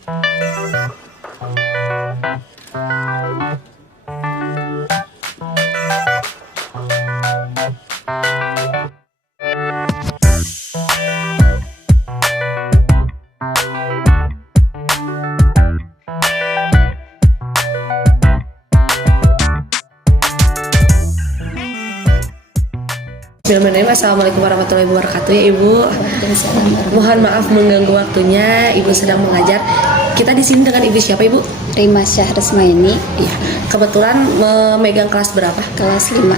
Bismillahirrahmanirrahim. Assalamualaikum warahmatullahi wabarakatuh ya Ibu. Mohon maaf mengganggu waktunya, Ibu sedang mengajar. Kita di sini dengan Ibu siapa Ibu? Rima Syahresmaini. Iya. Kebetulan memegang kelas berapa? Kelas 5.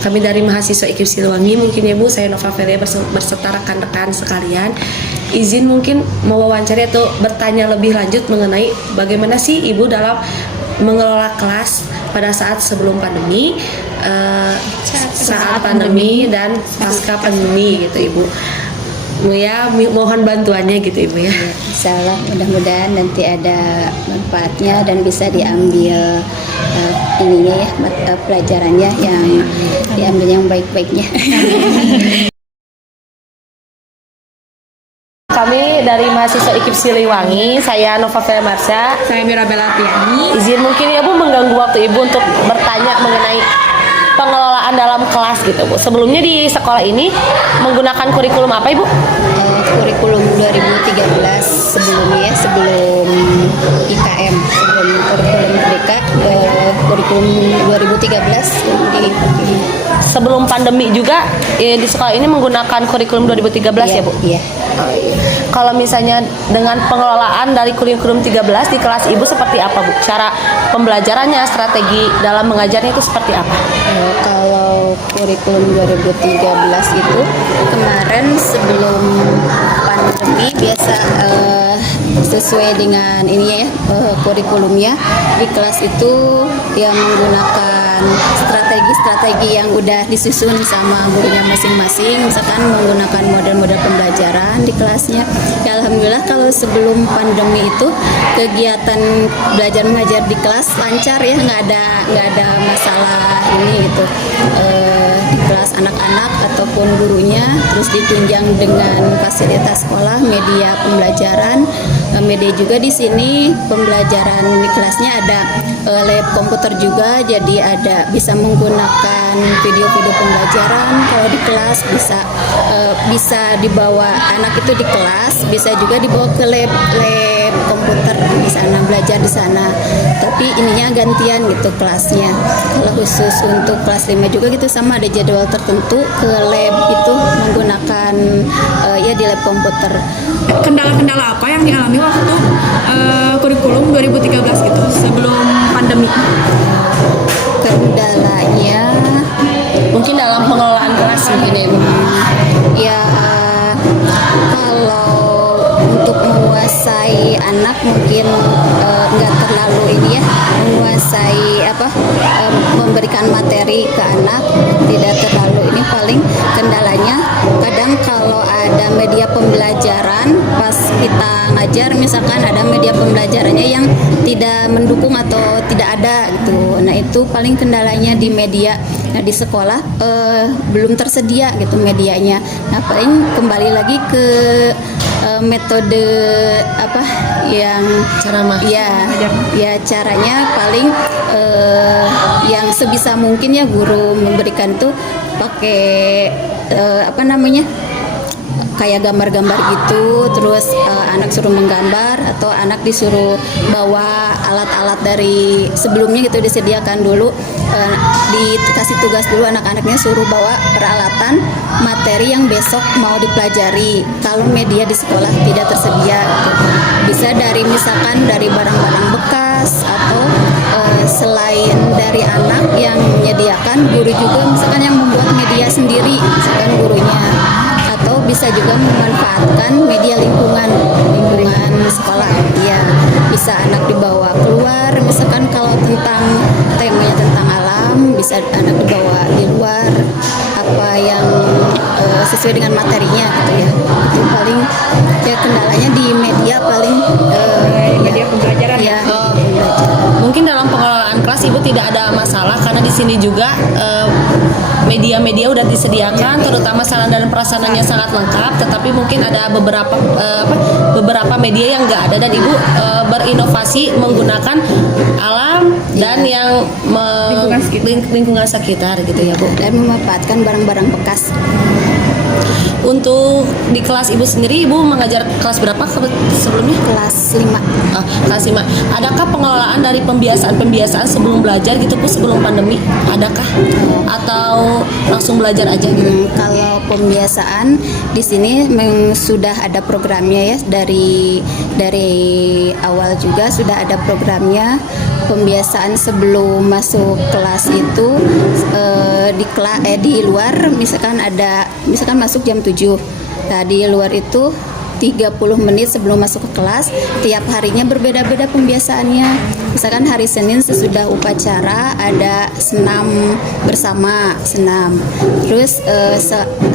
Kami dari mahasiswa IKIP Siliwangi, mungkin ya Bu, saya Nova Feria berserta rekan-rekan sekalian izin mungkin mewawancari atau bertanya lebih lanjut mengenai bagaimana sih Ibu dalam mengelola kelas pada saat sebelum pandemi, saat pandemi dan pasca pandemi gitu Ibu. Ya, mohon bantuannya gitu Ibu ya. Insyaallah mudah-mudahan nanti ada manfaatnya dan bisa diambil ininya ya, pelajarannya yang diambil yang baik-baiknya. Kami dari mahasiswa IKIP Siliwangi, saya Nova Feria Marsha, Saya Mirabella Tiani. izin mungkin ya Bu mengganggu waktu Ibu untuk bertanya mengenai pengelolaan dalam kelas gitu Bu. Sebelumnya di sekolah ini menggunakan kurikulum apa Ibu? Kurikulum 2013 sebelum IKM, sebelum kurikulum merdeka, kurikulum 2013 di Sebelum pandemi juga di sekolah ini menggunakan kurikulum 2013 ya Bu? Iya. Kalau misalnya dengan pengelolaan dari kurikulum 13 di kelas Ibu seperti apa Bu? Cara pembelajarannya, strategi dalam mengajarnya itu seperti apa? Kalau kurikulum 2013 itu kemarin sebelum pandemi biasa sesuai dengan ini ya kurikulumnya di kelas itu yang menggunakan strategi-strategi yang udah disusun sama gurunya masing-masing, misalkan menggunakan model-model pembelajaran di kelasnya. Ya, alhamdulillah kalau sebelum pandemi itu kegiatan belajar mengajar di kelas lancar ya, nggak ada masalah ini gitu di kelas anak-anak ataupun gurunya, terus ditunjang dengan fasilitas sekolah, media pembelajaran, media juga di sini pembelajaran di kelasnya ada lab komputer juga, jadi ada bisa menggunakan video-video pembelajaran kalau di kelas, bisa dibawa anak itu di kelas, bisa juga dibawa ke lab komputer di sana, belajar di sana, tapi ininya gantian gitu kelasnya. Kalau khusus untuk kelas 5 juga gitu sama, ada jadwal tertentu ke lab itu menggunakan ya di lab komputer. Kendala-kendala apa yang dialami waktu kurikulum 2013 gitu sebelum pandemi? Kendalanya Mungkin dalam pengelolaan kelas mungkin ya Bu. ya kalau untuk menguasai anak mungkin nggak terlalu ini ya, menguasai memberikan materi ke anak tidak terlalu ini. Paling kendalanya kadang kalau ada media pembelajaran pas kita ngajar, misalkan ada media pembelajarannya yang tidak mendukung atau tidak ada gitu, nah itu paling kendalanya di media. Nah di sekolah belum tersedia gitu medianya. Nah paling kembali lagi ke metode yang ya caranya paling yang sebisa mungkin ya guru memberikan tuh pakai kayak gambar-gambar gitu, terus anak suruh menggambar atau anak disuruh bawa alat-alat dari sebelumnya gitu, disediakan dulu, dikasih tugas dulu anak-anaknya suruh bawa peralatan materi yang besok mau dipelajari. Kalau media di sekolah tidak tersedia gitu. Bisa dari misalkan dari barang-barang bekas atau selain dari anak yang menyediakan, guru juga misalkan yang membuat media sendiri, misalkan gurunya, atau bisa juga memanfaatkan media lingkungan sekolah ya, bisa anak dibawa keluar, misalkan kalau temanya tentang alam, bisa anak dibawa di luar apa yang sesuai dengan materinya gitu ya. Itu paling ya kendalanya di media paling Media pembelajaran ya. Mungkin dalam pengelolaan kelas Ibu tidak ada masalah karena di sini juga media media udah disediakan, terutama sarana dan prasarananya sangat lengkap, tetapi mungkin ada beberapa media yang nggak ada, dan ibu berinovasi menggunakan alam dan yang lingkungan sekitar gitu ya Bu. Dan memanfaatkan barang-barang bekas. Untuk di kelas ibu sendiri, ibu mengajar kelas berapa sebelumnya? Kelas 5. Kelas 5. Adakah pengelolaan dari pembiasaan sebelum belajar gitu Bu, sebelum pandemi? Adakah? Atau langsung belajar aja gitu? Kalau pembiasaan di sini memang sudah ada programnya ya, dari awal juga sudah ada programnya. Pembiasaan sebelum masuk kelas itu di luar misalkan masuk jam 7. Nah, di luar itu 30 menit sebelum masuk ke kelas, tiap harinya berbeda-beda pembiasaannya. Misalkan hari Senin sesudah upacara ada senam bersama, terus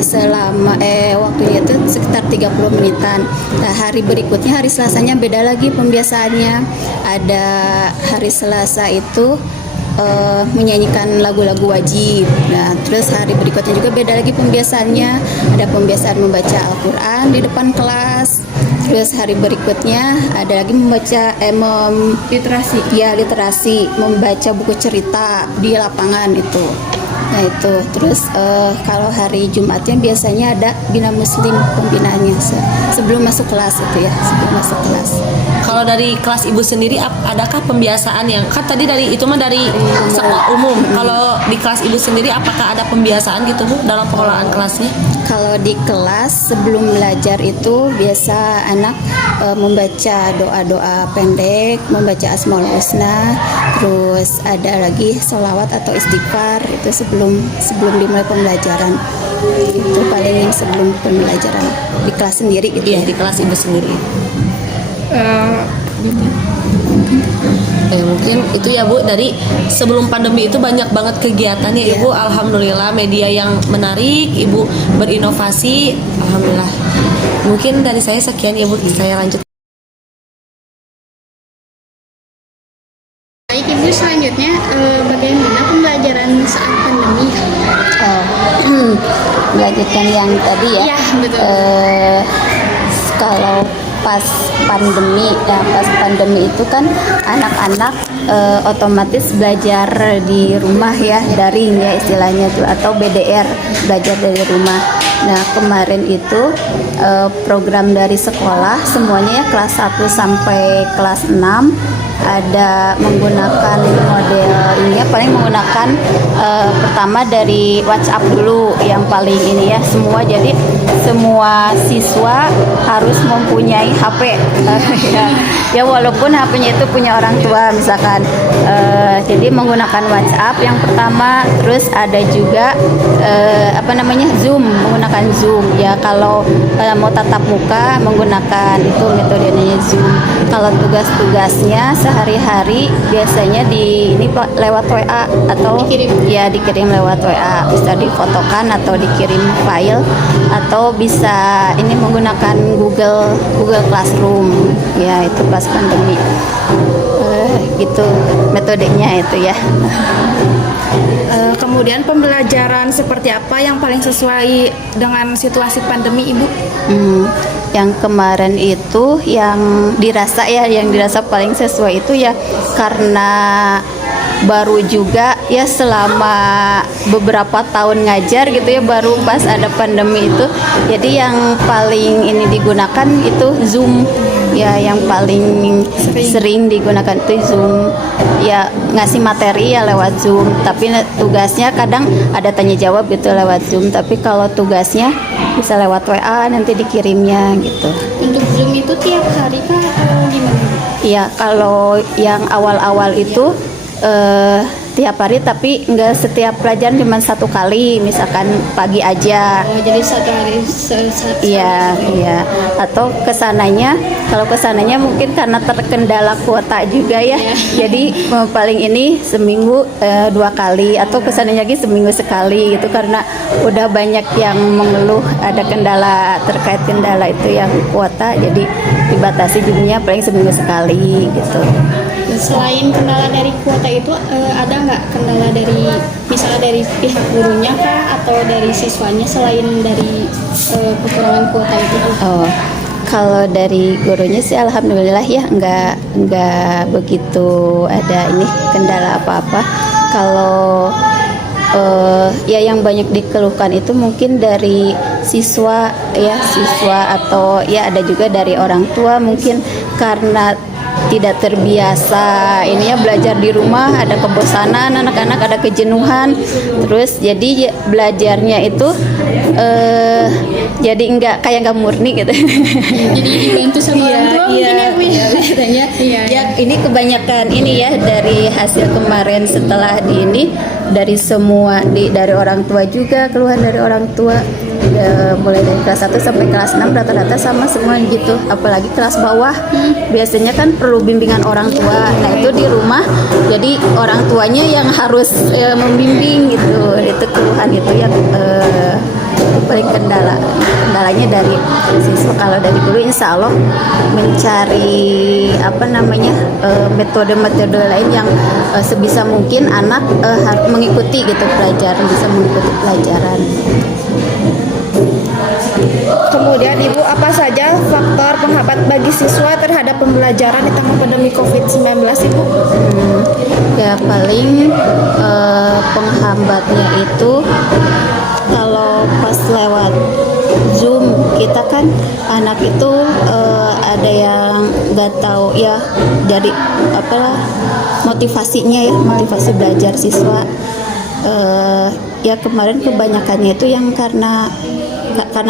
selama waktunya itu sekitar 30 menitan. Nah, hari berikutnya hari Selasanya beda lagi pembiasaannya. Ada hari Selasa itu menyanyikan lagu-lagu wajib. Nah, terus hari berikutnya juga beda lagi pembiasaannya. Ada pembiasaan membaca Al-Quran di depan kelas. Terus hari berikutnya ada lagi membaca literasi. Ya, literasi, membaca buku cerita di lapangan itu. Nah, itu. Terus kalau hari Jumatnya biasanya ada bina muslim pembinaannya sebelum masuk kelas itu ya, sebelum masuk kelas. Kalau dari kelas ibu sendiri, adakah pembiasaan yang kan tadi dari itu mah dari sekolah umum? Kalau di kelas ibu sendiri, apakah ada pembiasaan gitu Bu dalam pengelolaan kelasnya? Kalau di kelas sebelum belajar itu biasa anak membaca doa-doa pendek, membaca Asmaul Husna, terus ada lagi sholawat atau istighfar itu sebelum dimulai pembelajaran. Itu paling sebelum pembelajaran di kelas sendiri gitu Iya, ya. di kelas ibu sendiri. Mungkin itu ya Bu, dari sebelum pandemi itu banyak banget kegiatan ya Ibu. Alhamdulillah, media yang menarik, Ibu berinovasi, alhamdulillah. Mungkin dari saya sekian ya Bu, saya lanjut. Baik Ibu, selanjutnya bagaimana pembelajaran saat pandemi? Melanjutkan yang tadi ya. Iya, betul. Kalau pas pandemi itu kan anak-anak otomatis belajar di rumah ya, daring ya istilahnya tuh, atau BDR, belajar dari rumah. Nah, kemarin itu program dari sekolah semuanya ya, kelas 1 sampai kelas 6 ada menggunakan model ini ya, paling menggunakan pertama dari WhatsApp dulu yang paling ini ya, jadi semua siswa harus mempunyai HP ya walaupun HP-nya itu punya orang tua misalkan, jadi menggunakan WhatsApp yang pertama. Terus ada juga Zoom, menggunakan Zoom ya. Kalau mau tatap muka menggunakan itu metodenya Zoom. Kalau tugas-tugasnya sehari-hari biasanya lewat WA atau dikirim lewat WA, bisa difotokan atau dikirim file, atau bisa ini menggunakan Google Classroom ya, itu pas pandemi gitu metodenya itu ya. Kemudian pembelajaran seperti apa yang paling sesuai dengan situasi pandemi Ibu? Yang kemarin itu yang dirasa paling sesuai itu ya, karena baru juga ya selama beberapa tahun ngajar gitu ya, baru pas ada pandemi itu, jadi yang paling ini digunakan itu Zoom ya, yang paling sering digunakan itu Zoom ya, ngasih materi ya lewat Zoom, tapi tugasnya kadang ada tanya jawab gitu lewat Zoom, tapi kalau tugasnya bisa lewat WA nanti dikirimnya gitu. Untuk Zoom itu tiap hari kah atau gimana? Iya, kalau yang awal-awal itu tiap hari, tapi nggak setiap pelajaran, cuma satu kali, misalkan pagi aja. Oh, jadi satu hari Iya. Atau kalau kesananya mungkin karena terkendala kuota juga ya. Jadi paling ini seminggu 2 kali, atau kesananya lagi seminggu sekali gitu, karena udah banyak yang mengeluh ada terkait kendala itu yang kuota, jadi dibatasi jadinya paling seminggu sekali gitu. Selain kendala dari kuota itu, ada nggak kendala dari misalnya dari pihak gurunya kah atau dari siswanya selain dari kekurangan kuota itu? Oh, kalau dari gurunya sih alhamdulillah ya nggak begitu ada ini kendala apa-apa. Kalau ya yang banyak dikeluhkan itu mungkin dari siswa atau ya ada juga dari orang tua mungkin karena tidak terbiasa ini ya belajar di rumah, ada kebosanan anak-anak, ada kejenuhan, terus jadi belajarnya itu jadi nggak murni gitu. Jadi dibantu sama orang tua mungkin ya Bu ya? Biasanya Iya, ya ini kebanyakan ini ya dari hasil kemarin setelah di ini dari semua dari orang tua juga, keluhan dari orang tua ya, mulai dari kelas 1 sampai kelas 6 rata-rata sama semua gitu, apalagi kelas bawah biasanya kan perlu bimbingan orang tua. Nah itu di rumah jadi orang tuanya yang harus membimbing gitu, itu keluhan itu yang paling kendalanya dari siswa. Kalau dari guru insya Allah mencari metode-metode lain yang sebisa mungkin anak harus mengikuti gitu pelajaran, bisa mengikuti pelajaran. Kemudian Ibu, apa saja faktor penghambat bagi siswa terhadap pembelajaran di tengah pandemi COVID-19 Ibu? Ya paling penghambatnya itu kalau pas lewat Zoom kita kan anak itu ada yang nggak tahu ya, jadi motivasi belajar siswa ya kemarin kebanyakannya itu yang karena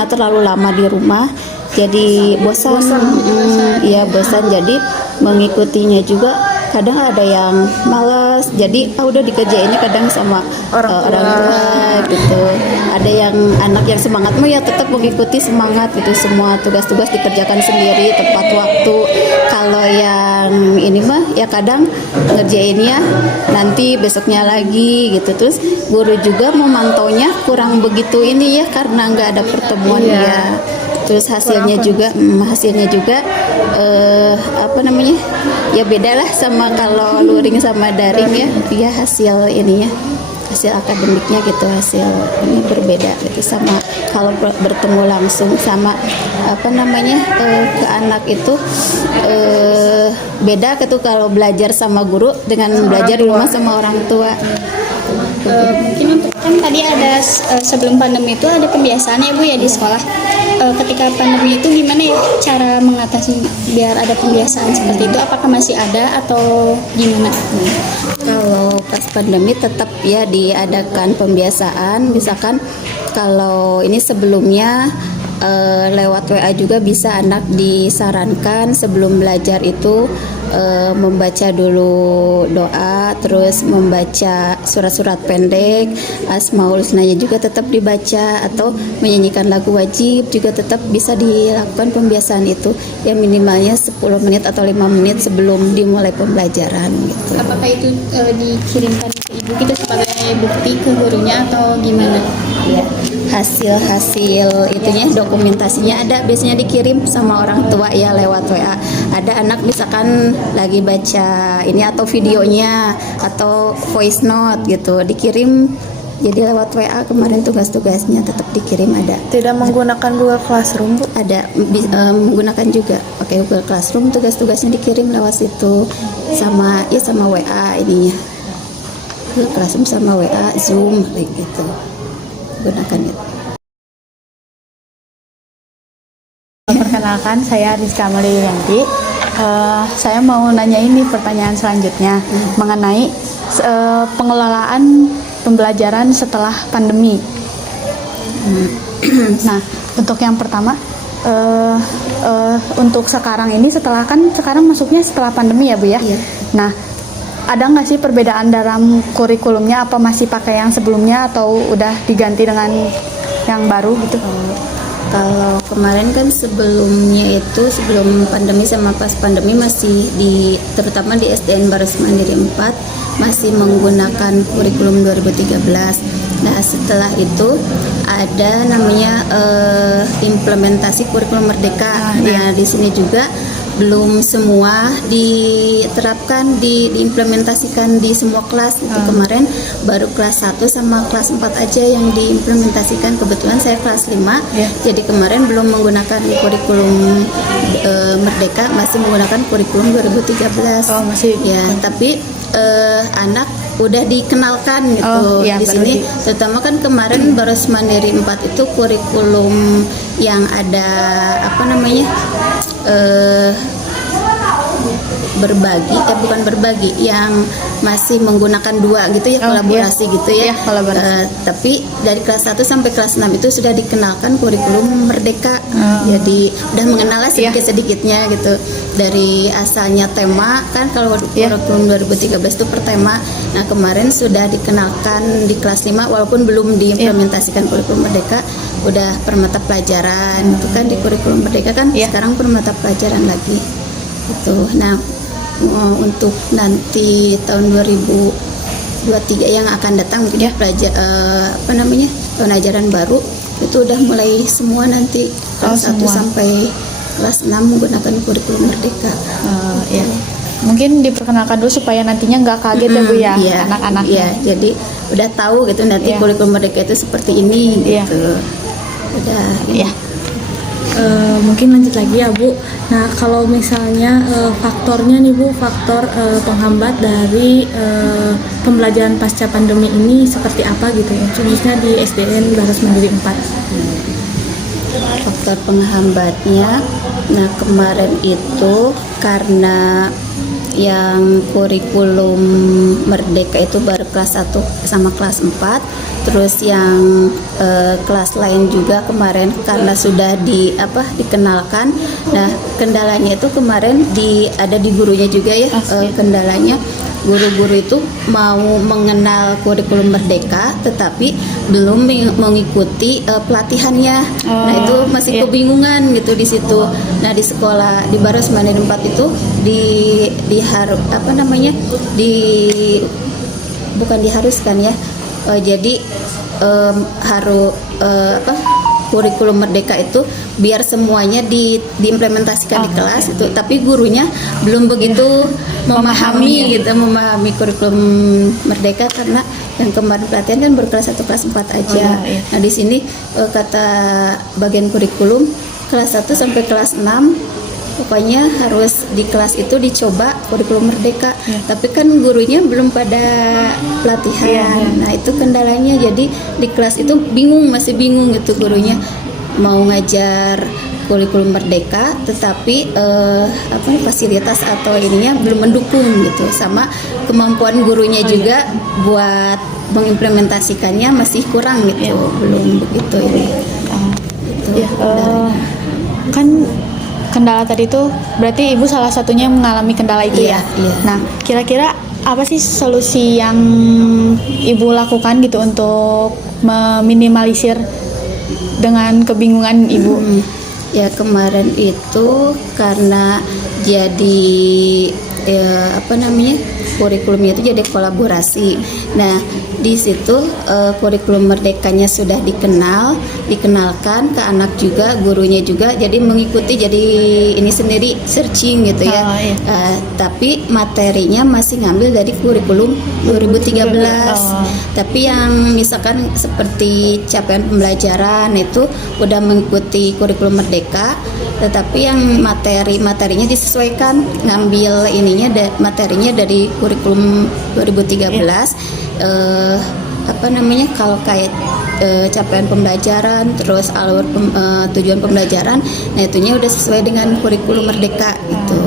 terlalu lama di rumah jadi bosan. Jadi mengikutinya juga kadang ada yang malas, jadi udah dikerjainnya kadang sama orang tua gitu. Ada yang anak yang semangat ya tetap mengikuti semangat gitu, semua tugas-tugas dikerjakan sendiri tepat waktu. Kalau yang ini ya kadang ngerjainnya nanti besoknya lagi gitu, terus guru juga memantaunya kurang begitu ini ya karena nggak ada pertemuan ya. Terus hasilnya juga ya beda lah sama kalau luring sama daring ya hasil ininya, hasil akademiknya gitu, hasil ini berbeda gitu sama kalau bertemu langsung sama ke anak itu beda gitu kalau belajar sama guru dengan belajar di rumah sama orang tua. Mungkin untuk kan tadi ada sebelum pandemi itu ada pembiasaan ya Bu ya di sekolah. Ketika pandemi itu gimana ya cara mengatasi biar ada pembiasaan seperti itu? Apakah masih ada atau gimana? Kalau pas pandemi tetap ya diadakan pembiasaan, misalkan kalau ini sebelumnya lewat WA juga bisa anak disarankan sebelum belajar itu membaca dulu doa, terus membaca surat-surat pendek, Asmaul Husnanya juga tetap dibaca, atau menyanyikan lagu wajib juga tetap bisa dilakukan pembiasaan itu ya minimalnya 10 menit atau 5 menit sebelum dimulai pembelajaran gitu. Apakah itu dikirimkan ke ibu gitu sebagai bukti ke gurunya atau gimana? Ya, hasil itunya dokumentasinya ada biasanya dikirim sama orang tua ya lewat WA. Ada anak misalkan lagi baca ini atau videonya atau voice note gitu dikirim jadi lewat WA kemarin tugas-tugasnya tetap dikirim ada. Tidak menggunakan Google Classroom Bu? Ada menggunakan juga pakai Google Classroom, tugas-tugasnya dikirim lewat situ sama WA ininya. Google Classroom sama WA, Zoom kayak gitu. Gunakan itu. Perkenalkan, saya Rizka Meliyanti. Saya mau nanya ini pertanyaan selanjutnya mengenai pengelolaan pembelajaran setelah pandemi. Nah, untuk yang pertama, untuk sekarang ini sekarang masuknya setelah pandemi ya Bu ya. Iya. Nah, ada nggak sih perbedaan dalam kurikulumnya? Apa masih pakai yang sebelumnya atau udah diganti dengan yang baru gitu? Kalau kemarin kan sebelumnya itu sebelum pandemi sama pas pandemi masih terutama di SDN Baris Mandiri 4 masih menggunakan kurikulum 2013. Nah setelah itu ada namanya implementasi kurikulum Merdeka. Nah di sini juga belum semua diterapkan, diimplementasikan di semua kelas. Itu kemarin baru kelas 1 sama kelas 4 aja yang diimplementasikan. Kebetulan saya kelas 5, jadi kemarin belum menggunakan kurikulum Merdeka, masih menggunakan kurikulum 2013. Oh, masih. Ya, tapi anak udah dikenalkan gitu di sini, terutama kan kemarin Baros Mandiri 4 itu kurikulum yang ada apa namanya berbagi, bukan berbagi, yang masih menggunakan 2 gitu ya, kolaborasi gitu ya. Tapi dari kelas 1 sampai kelas 6 itu sudah dikenalkan kurikulum Merdeka. Jadi udah mengenal lah sedikit-sedikitnya gitu. Dari asalnya tema kan, kalau kurikulum 2013 itu per tema. Nah, kemarin sudah dikenalkan di kelas 5 walaupun belum diimplementasikan kurikulum Merdeka, udah per mata pelajaran. Itu kan di kurikulum Merdeka kan sekarang per mata pelajaran lagi. Gitu. Nah, untuk nanti tahun 2023 yang akan datang mungkin tahun ajaran baru itu udah mulai semua nanti kelas 1 sampai kelas 6 menggunakan kurikulum Merdeka. Mungkin diperkenalkan dulu supaya nantinya nggak kaget ya Bu ya, anak-anak. Iya, jadi udah tahu gitu nanti kurikulum Merdeka itu seperti ini gitu. Udah. Mungkin lanjut lagi ya Bu. Nah, kalau misalnya faktornya nih Bu, faktor penghambat dari pembelajaran pasca pandemi ini seperti apa gitu ya, khususnya di SDN Baros Mandiri 4. Faktor penghambatnya, nah kemarin itu karena yang kurikulum Merdeka itu baru kelas 1 sama kelas 4, terus yang kelas lain juga kemarin karena sudah dikenalkan. Nah, kendalanya itu kemarin ada di gurunya juga ya. Kendalanya guru-guru itu mau mengenal kurikulum Merdeka tetapi belum mengikuti pelatihannya. Nah, itu masih kebingungan gitu di situ. Nah, di sekolah di Baros Mandiri 4 itu bukan diharuskan ya. Jadi harus kurikulum Merdeka itu biar semuanya diimplementasikan di kelas itu, tapi gurunya belum begitu memahami kurikulum Merdeka karena yang kemarin pelatihan kan berkelas 1 kelas 4 aja. Nah, di sini kata bagian kurikulum kelas 1 sampai kelas 6 pokoknya harus di kelas itu dicoba kurikulum Merdeka, tapi kan gurunya belum pada pelatihan. Nah, itu kendalanya, jadi di kelas itu masih bingung gitu gurunya mau ngajar kurikulum Merdeka tetapi fasilitas atau ininya belum mendukung gitu, sama kemampuan gurunya juga buat mengimplementasikannya masih kurang gitu, belum begitu ini. Kan kendala tadi itu berarti Ibu salah satunya yang mengalami kendala itu ya. Nah, kira-kira apa sih solusi yang Ibu lakukan gitu untuk meminimalisir dengan kebingungan Ibu? Ya, kemarin itu karena jadi kurikulumnya itu jadi kolaborasi. Nah, di situ kurikulum Merdekanya sudah dikenalkan ke anak juga, gurunya juga, jadi mengikuti, jadi ini sendiri searching gitu ya. Tapi materinya masih ngambil dari kurikulum 2013. Tapi yang misalkan seperti capaian pembelajaran itu udah mengikuti kurikulum Merdeka, tetapi yang materinya disesuaikan, ngambil materinya dari kurikulum 2013. Kalau kayak capaian pembelajaran, terus alur tujuan pembelajaran, nah itunya udah sesuai dengan kurikulum Merdeka gitu.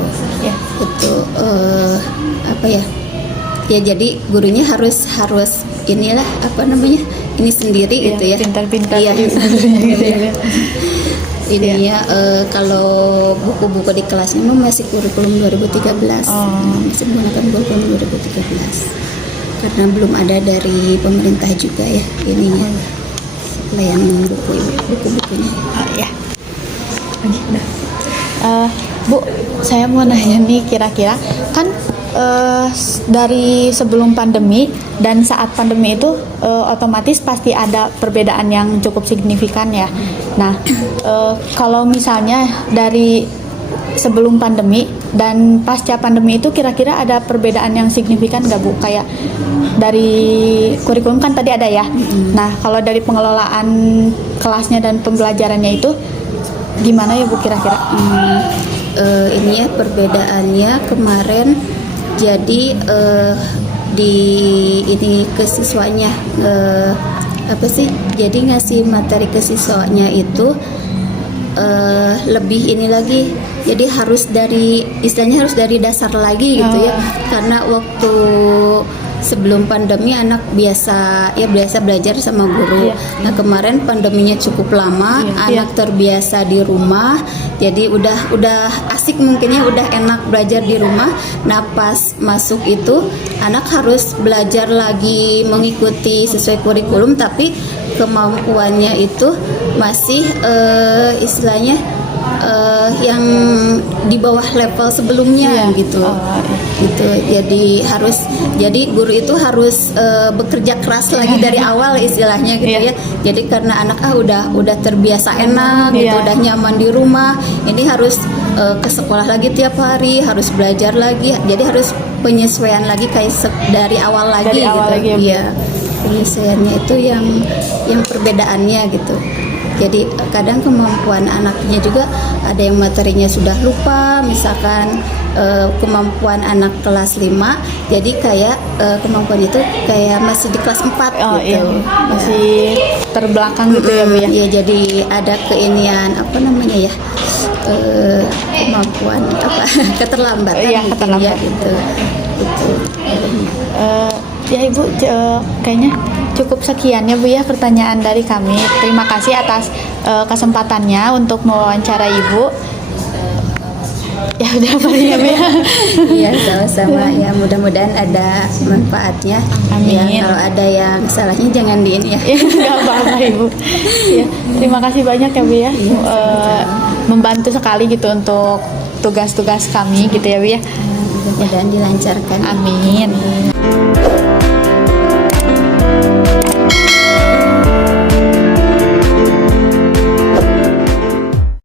Ya jadi gurunya harus inilah ini sendiri gitu ya. Pintar-pintar. Kalau buku-buku di kelasnya masih kurikulum 2013, masih menggunakan kurikulum 2013 karena belum ada dari pemerintah juga ya ininya, pelayan buku-bukunya. Bu, saya mau nanya nih, kira-kira kan dari sebelum pandemi dan saat pandemi itu otomatis pasti ada perbedaan yang cukup signifikan ya. Nah, kalau misalnya dari sebelum pandemi dan pasca pandemi itu kira-kira ada perbedaan yang signifikan nggak Bu? Kayak dari kurikulum kan tadi ada ya. Nah, kalau dari pengelolaan kelasnya dan pembelajarannya itu gimana ya Bu kira-kira? Ini ya perbedaannya kemarin jadi di ini ke siswanya apa sih? Jadi ngasih materi ke siswanya itu lebih ini lagi. Jadi harus dari istilahnya harus dari dasar lagi gitu ya. Karena waktu sebelum pandemi anak biasa belajar sama guru. Nah, kemarin pandeminya cukup lama, anak terbiasa di rumah. Jadi udah asik mungkinnya, udah enak belajar di rumah. Nah, pas masuk itu anak harus belajar lagi mengikuti sesuai kurikulum, tapi kemampuannya itu masih istilahnya yang di bawah level sebelumnya gitu. Jadi guru itu harus bekerja keras lagi dari awal istilahnya gitu ya. Jadi karena anak udah terbiasa enak gitu, udah nyaman di rumah, ini harus ke sekolah lagi tiap hari, harus belajar lagi. Jadi harus penyesuaian lagi kayak dari awal lagi gitu. Iya. Penyesuaiannya itu yang perbedaannya gitu. Jadi kadang kemampuan anaknya juga ada yang materinya sudah lupa, misalkan kemampuan anak kelas 5, jadi kayak kemampuan itu kayak masih di kelas 4 gitu. Masih terbelakang gitu ya Bu ya. Iya, jadi ada keinian apa namanya ya? Kemampuan apa? Keterlambatan ya gitu. Ya Ibu, kayaknya cukup sekian ya Bu ya pertanyaan dari kami. Terima kasih atas kesempatannya untuk mewawancara Ibu. Ya udah paling ya Bu ya. Iya, sama-sama ya, mudah-mudahan ada manfaatnya. Amin. Ya, kalau ada yang salahnya jangan di ini ya. Nggak apa-apa Ibu. Ya, terima kasih banyak ya Bu ya. Membantu sekali gitu untuk tugas-tugas kami gitu ya Bu ya. Mudah-mudahan dilancarkan. Amin.